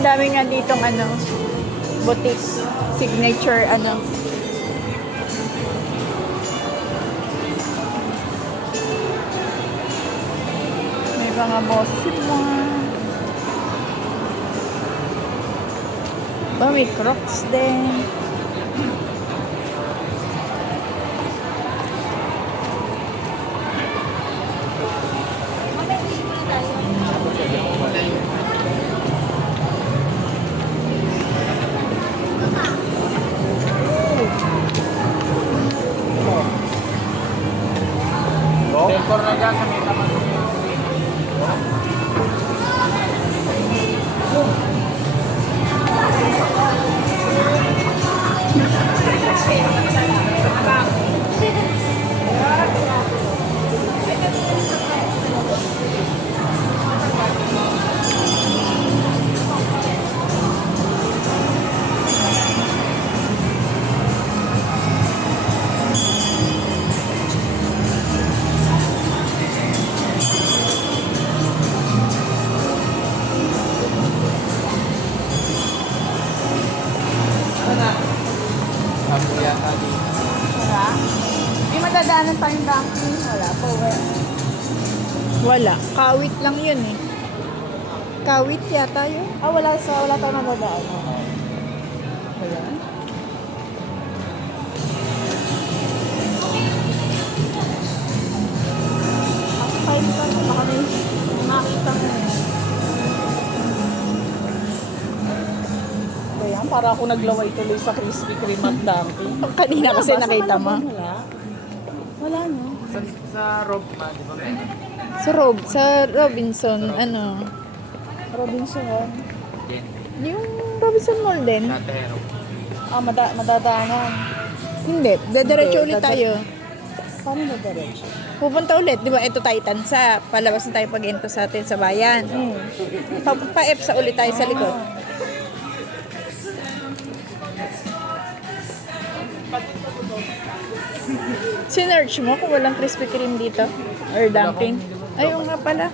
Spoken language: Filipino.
Napakadami nga ditong ano, boutique, signature, ano. May mga bossip mo. May Crocs din. Decor na dyan sa may taman. Wala? Di madadaanan pa yung banking. Wala po. Wala. Kawit lang yun eh. Kawit yata yun. Wala tayong madadaan. Wala. Kahit pa na baka may makita mo eh. Ayan, para ako naglaway tuloy sa Krispy Kreme at Dunkin'. Kanina kasi Wala ba? nakita Saan mo. ba wala? Wala, no? Sa rope ma, di ba meron? Sa Robinson, ano, Robinson. Din. yung Robinson Mall din. Sa Tero. Madadaanan. Hindi, dadiretso ulit tayo. Paano na diretso? Pupunta ulit, di ba? Ito Titan sa palabas na tayo pag-ento sa atin sa bayan. Pa-EPSA ulit tayo sa likod. Sinearch mo kung walang Krispy Kreme dito? Or Dunkin'? Ayun nga pala.